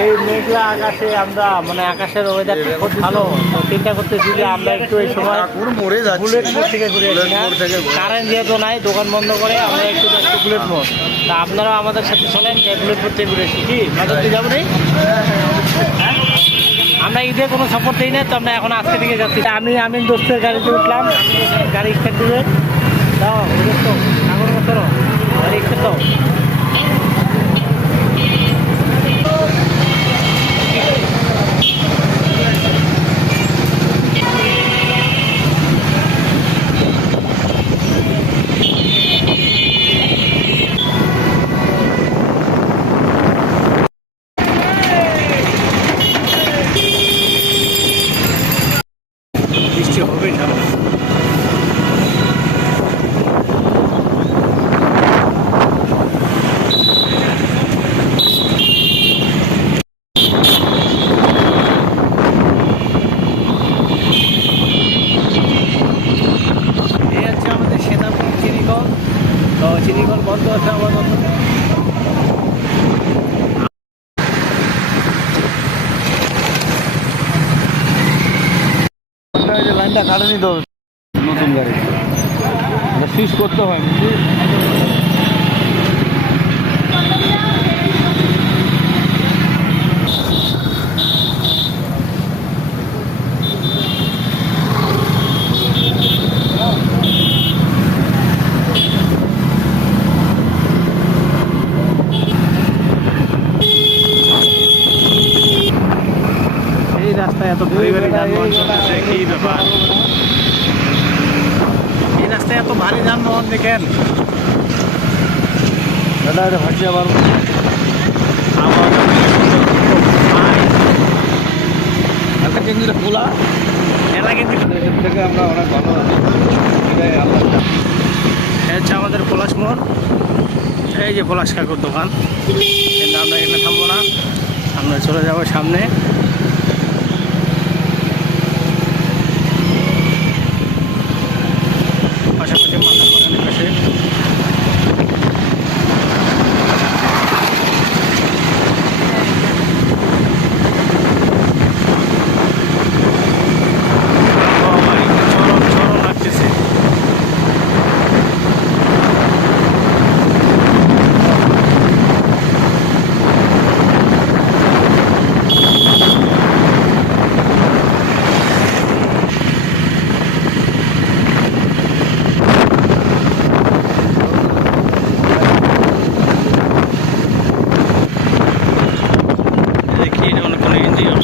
এই মেঘলা আকাশে আমরা মানে আকাশের ওয়েদারটা খুব ভালো। চিন্তা করতেছি যে আমরা একটু এই সময় থেকে ঘুরে। কারেন্ট যেহেতু নাই দোকান বন্ধ করে আমরা একটু মোড় তা আপনারাও আমাদের সাথে চলেন যে থেকে ঘুরে কি মাদক তুই যাব হ্যাঁ? আমরা ঈদে কোনো সাপোর্ট দিই না তো আমরা এখন আজকে দিকে যাচ্ছি। আমি আমি দোস্তের গাড়িতে উঠলাম গাড়ি স্টার্ট দিবে। দাও পত্র গাড়ি স্টার্ট দাও বৃষ্টি হবে ঝামেলা এই হচ্ছে আমাদের সেনাপুর চিনিকল তো চিনিকল বন্ধ আছে আমাদের লাইনটা কাটেনি তো নতুন গাড়ি। সুইচ করতে হয়? এই রাস্তায় এত ভারী ভারী যানবাহন চলতেছে কি ব্যাপার। এই রাস্তায় এত ভারী যানবাহন দেখেন। দাদা এটা ভাসিয়ে আবার খোলা। মেলা কিন্তু থেকে আমরা অনেক ভালো আছি। আমাদের পলাশ মোড়। এই যে পলাশ কাকুর দোকান। কিন্তু আমরা এখানে থামবো না। আমরা চলে যাব সামনে পাশাপাশি মাথা বাগানের পাশে আবহাওয়া চরম চরম লাগতেছে দেখি এটা অন্য কোনো এনজিও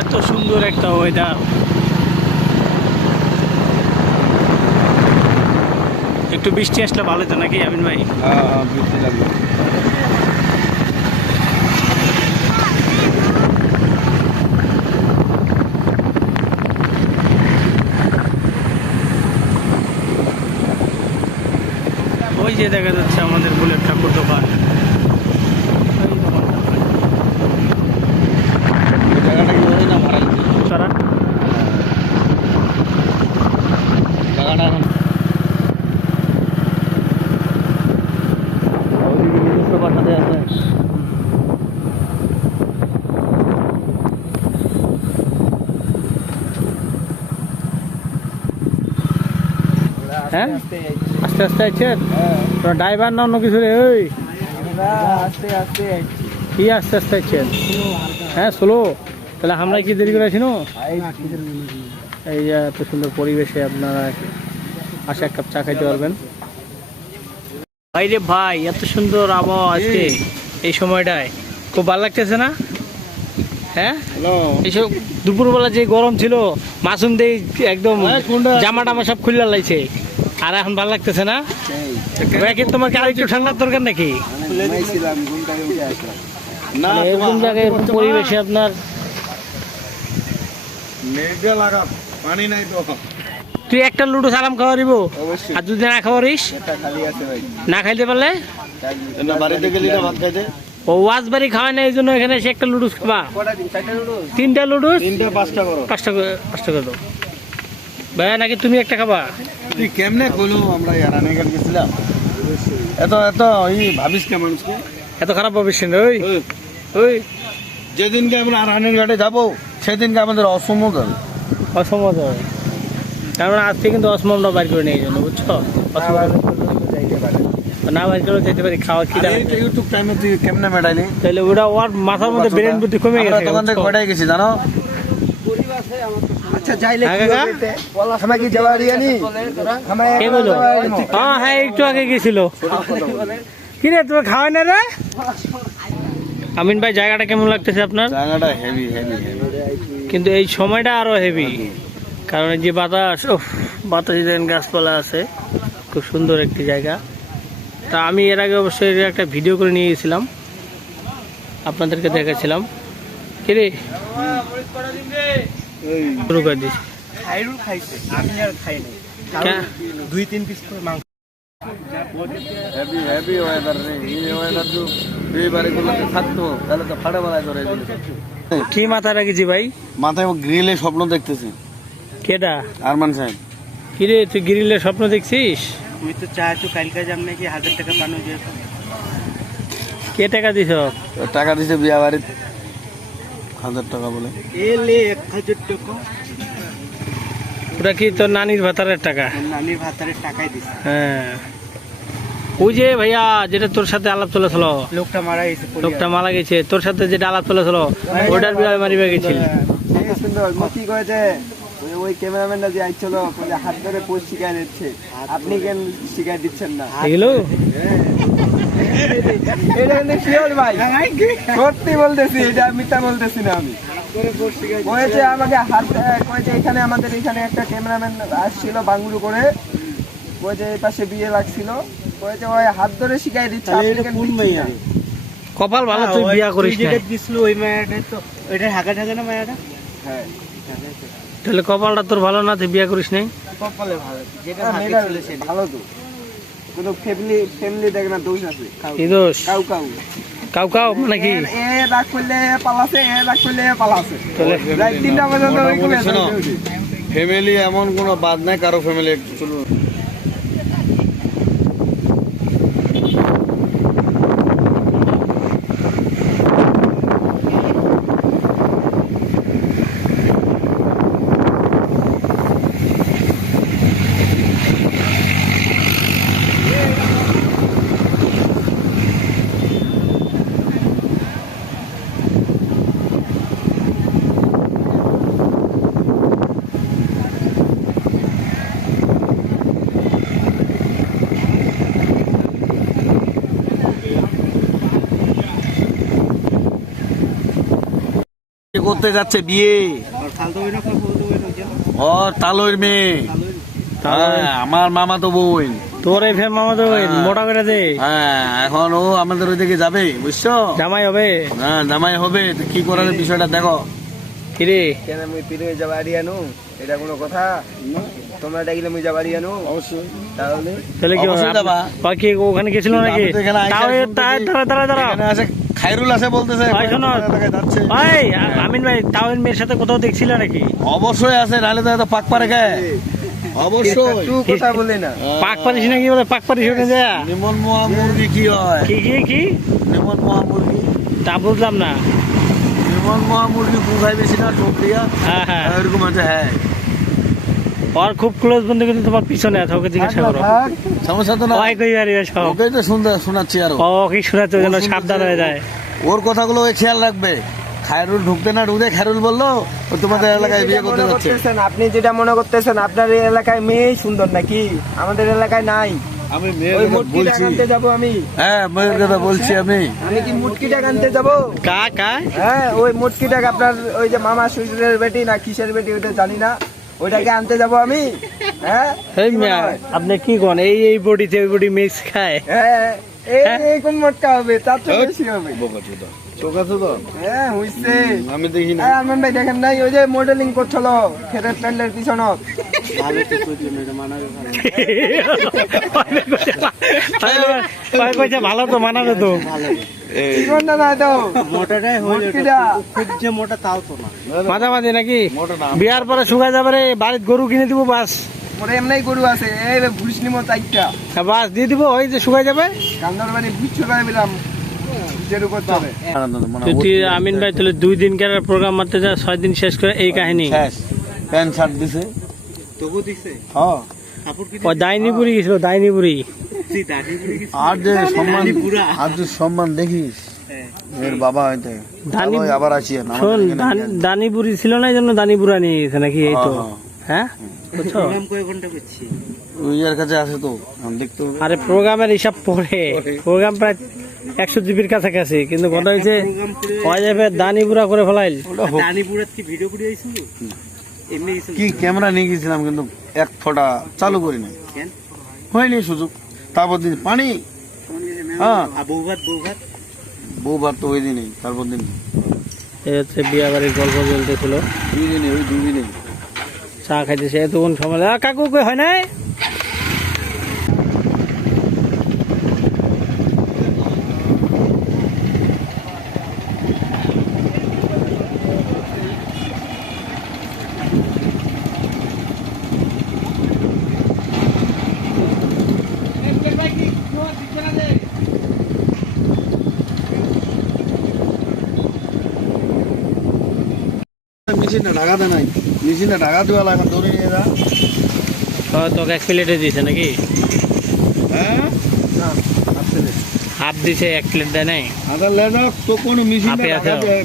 এত সুন্দর একটা ওয়েদার একটু বৃষ্টি আসলে ভালো তো নাকি, আমিন ভাই? ওই যে দেখা যাচ্ছে আমাদের বুলেট ঠাকুর দোকান এই জায়গাটা কি বলে না মারা গেছে তারা জায়গাটা এখন ওইদিকে নিজস্ব বাসাতে আছে হ্যাঁ? আস্তে আস্তে আছেন তোরা ড্রাইভার না অন্য কিছু রে ওই। কি আস্তে আস্তে আছেন হ্যাঁ স্লো। তাহলে আমরা কি দেরি করে আছি না এই যে এত সুন্দর পরিবেশে আপনারা আসে এক কাপ চা খাইতে পারবেন। ভাই রে ভাই এত সুন্দর আবহাওয়া আজকে এই সময়টায়। খুব ভালো লাগতেছে না? হ্যাঁ? এইসব দুপুরবেলা যে গরম ছিল মাসুম দেই একদম এই জামা টামা সব খুললা লাইছে আর এখন ভালো লাগতেছে না? কি তোমাকে আর একটু ঠান্ডার দরকার নাকি? না মানে এরকম জায়গায় এরকম পরিবেশে আপনার পানি নাই তো। তুই একটা লুডো সালাম খাওয়া দিব আর যদি না খাওয়ারিস না খাইতে পারলে? ও ওয়াজবাড়ি খাওয়ায় না এই জন্য এখানে এসে একটা লুডুস খাবা। তিনটা লুডুস পাঁচটা করো। পাঁচটা করে- পাঁচটা করে দাও। ভাইয়া নাকি তুমি একটা খাবা? তুই কেমনে কইলো আমরা রানীঘাট গেছিলাম? এত এত ওই ভাবিস কে মানুষকে? এত খারাপ ভাবিস না ওই। ওই, যেদিনকে আমরা রানীঘাটে যাব সেদিনকে আমাদের অসম্মত হবে অসম্মত হবে কারণ আজকে কিন্তু অসমমটা বাইর করে নিয়ে জন্য বুঝছ? না বাইর করে যেতে পারি। খাওয়া কি ইউটিউব টাইমে তুই কেমনে মেটাইলি তাহলে ওটা ওর মাথার মধ্যে ব্রেন বুদ্ধি কমে গেছে দোকান থেকে? কটাই গেছি জানো? আচ্ছা হ্যাঁ, কি হ্যাঁ হ্যাঁ একটু আগে গেছিল। কি রে তুমি না রে? আমিন ভাই জায়গাটা কেমন লাগতেছে আপনার? জায়গাটা হেভি হেভি হেভি কিন্তু এই সময়টা আরও হেভি কারণ এই যে বাতাস উফ, বাতাসে গাছপালা আছে। খুব সুন্দর একটি জায়গা। তা আমি এর আগে অবশ্যই এর একটা ভিডিও করে নিয়ে গেছিলাম। আপনাদেরকে দেখাচ্ছিলাম। কিরে? শুরু করে দিস খাইরুল খাইছে আমি আর খাই নাই। দুই তিন পিস করে মাংস। হেভি হেভি ওয়েদার রে এই ওয়েদার তো এই বারে গুলোতে থাকতো তাহলে তো ফাড়ে মারাই ধরে দিল। কি মাথায় রাখিছি ভাই? মাথায় গ্রিলে স্বপ্ন দেখতেছে। কেটা আরমান সাহেব। কিরে তুই গ্রিলের স্বপ্ন দেখছিস? আমি তো চাইছো কালকে যাম নাকি হাজার টাকা পানো যে কে টাকা দিছ? টাকা দিছে বিয়া বাড়িতে। হাজার টাকা বলে। এলে এক হাজার টাকা। ওটা কি তোর নানির ভাতারের টাকা? নানির ভাতারের টাকাই দিছে। হ্যাঁ। ওই যে ভাইয়া যেটা তোর সাথে আলাপ চলেছিল লোকটা মারা গেছে লোকটা মারা গেছে তোর সাথে যেটা আলাপ চলেছিল ওটার বিয়ে মারিবা গেছিল। সুন্দর মতি কয়েছে ওই ওই ক্যামেরাম্যানটা যে আইছিল হাত ধরে পোস্ট শিখাই দিচ্ছে আপনি কেন শিখাই দিচ্ছেন না? এগুলো? এটা কিন্তু শিওর ভাই। সত্যি বলতেছি এটা মিথ্যা বলতেছি না আমি। কয়েছে আমাকে হাত কয়েছে এখানে আমাদের এখানে একটা ক্যামেরাম্যান আসছিল বাংলু করে। কয়েছে এই পাশে বিয়ে লাগছিল। কয়েছে ওই হাত ধরে শিখাই দিচ্ছে? কপাল ভালো তুই বিয়া করিস না দিছিল ওই মায়াটা তো ওইটা ঢাকা ঢাকা না মায়াটা? হ্যাঁ। তাহলে কপালটা তোর ভালো না তুই বিয়া করিস নাই? কপালে ভালো যেটা হ্যাঁ, ভালো তো। কিন্তু ফ্যামিলি ফ্যামিলি দেখ না দোষ আছে কি দোষ? Cow cow. কাউ কাউ মানে কি? এ রাগ করলে এ পালাছে এ রাগ করলে এ পালাছে তিনটা পর্যন্ত ফ্যামিলি এমন কোনো বাদ নাই কারও ফ্যামিলি চলুন করতে যাচ্ছে বিয়ে। খালতো ওই না বলতো ওই না ও তালইর মেয়ে। হ্যাঁ, আমার মামা তো বোন। তোর এই ফের মামা তো ওই মোটা করে দে। হ্যাঁ এখন ও আমাদের ওইদিকে যাবে বুঝছ? জামাই হবে। হ্যাঁ জামাই হবে। কি করার বিষয়টা দেখো। কিরে? কেন মুই পিরে যাবা আনো এটা কোনো কথা? তোমরা ডাকিলে মুই যাবা আনো অবশ্যই। তাহলে? কি ওখানে গেছিল নাকি? খাইরুল আছে বলতেছে ভাই শোনো। ভাই আমিন ভাই তাও এর মেয়ের সাথে কোথাও দেখছিল নাকি? অবশ্যই আছে নাহলে তো এত পাক পারে গায়ে অবশ্যই। কথা বলে না। পাক পারিস নাকি বলে? পাক পারিস ওখানে যা। নিমন মোয়া মুরগি কি হয়? কি কি কি? নিমন মোয়া মুরগি তা বুঝলাম না। নিমন মোয়া মুরগি বুঝাই বেশি না দিয়া হ্যাঁ। হ্যাঁ এরকম আছে হ্যাঁ। ওর খুব ক্লোজ বন্ধু কিন্তু তোমার পিছনে আছে ওকে জিজ্ঞাসা করো। সমস্যা তো না ওই কই সব ওকে তো শুনতে শোনাচ্ছি আরও। ও কি শোনাচ্ছে যেন সাবধান হয়ে যায়। ওর কথাগুলো ওই খেয়াল রাখবে। খায়রুল ঢুকতে না ঢুকতে খায়রুল বলল তোমাদের এলাকায় বিয়ে করতে আপনি যেটা মনে করতেছেন আপনার এলাকায় মেয়েই সুন্দর নাকি? আমাদের এলাকায় নাই। আমি ওই মেয়ের কথা মুটকিটা বলছি। আনতে যাব আমি। হ্যাঁ মেয়ের কথা বলছি আমি। আমি কি মুটকিটা আনতে যাব? কা কা? হ্যাঁ ওই মুটকিটা আপনার ওই যে মামা শ্বশুরের বেটি না কিসের বেটি ওটা জানি না। ওইটাকে আনতে যাব আমি। হ্যাঁ? কি আপনি কি কোন? এই এই বডিতে ওই বডি মিক্স খায়। হ্যাঁ এই হ্যাঁ? কোন মটকা হবে? তার চেয়ে বেশি হবে। তো হ্যাঁ হইছে। আমি দেখি না ভাই দেখেন নাই? ওই যে মডেলিং করছিল ভালো তো মানাবে তো জীবনটা নাই তো তাও তো মাঝামাঝি নাকি? বিয়ার পরে শুকাই যাবে রে বাড়ির গরু কিনে দিব বাস। মোরে এমনি গরু আছে এই ভুলিস নিমো চারটা। বাস দিয়ে দিব ওই যে শুকাই যাবে। কান্দার বাড়ি বুঝছ দিলাম মানে আমিন ভাই তাহলে দুই দিন দিনকার প্রোগ্রাম মারতে যা ছয় দিন শেষ করে এই কাহিনী। প্যান্ট শার্ট দিছে। তবু দিছে? হ্যাঁ। ও দাইনিপুরি গেছিল গেছিস আর যে সম্মান আর যে সম্মান দেখিস হ্যাঁ। এর বাবা হইতে দানি- আবার আসিয়েন শোন দান- দানিপুরি ছিল না এই জন্য দানিপুরা নিয়ে গেছে নাকি এই তো। হ্যাঁ? বুঝছ? প্রোগ্রাম কয় ঘণ্টা করছি ওই এর কাছে আছে তো দেখতে আরে প্রোগ্রামের হিসাব পরে প্রোগ্রাম প্রায় একশো জিবির কাছাকাছি কিন্তু কথা হয়েছে ওই দানিপুরা করে ফেলাইল। দানি কি ভিডিও করে এমনি কি ক্যামেরা নিয়ে গেছিলাম কিন্তু এক ফোঁটা চালু করি নাই হয়নি সুযোগ। তারপর দিন পানি। হ্যাঁ। বৌভাত তো ওই দিনই তারপর দিন। এই হচ্ছে বিয়া বাড়ির গল্প চলতেছিল দুই দিনে ওই দুই দিনে চা খাইতেছে এতক্ষণ সময় আ, কাকু কে হয় নাই? মেশিনটা ঢাকাতে নাই। মেশিনটা ঢাকাতে বেলা এখন দৌড়ে নিয়ে যা। তোকে এক প্লেটে দিয়েছে নাকি? হ্যাঁ? হাফ দিছে এক প্লেট দেয় নাই? আধার ল্যান্ড তো কোনো মেশিন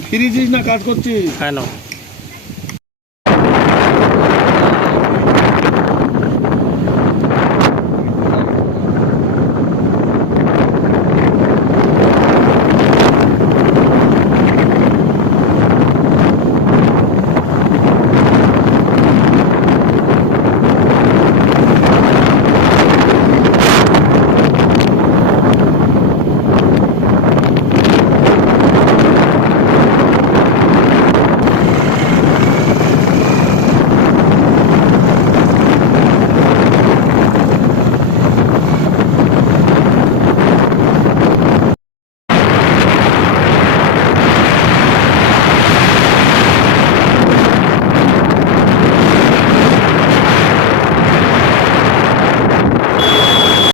ফ্রিজিস না কাজ করছিস? কেন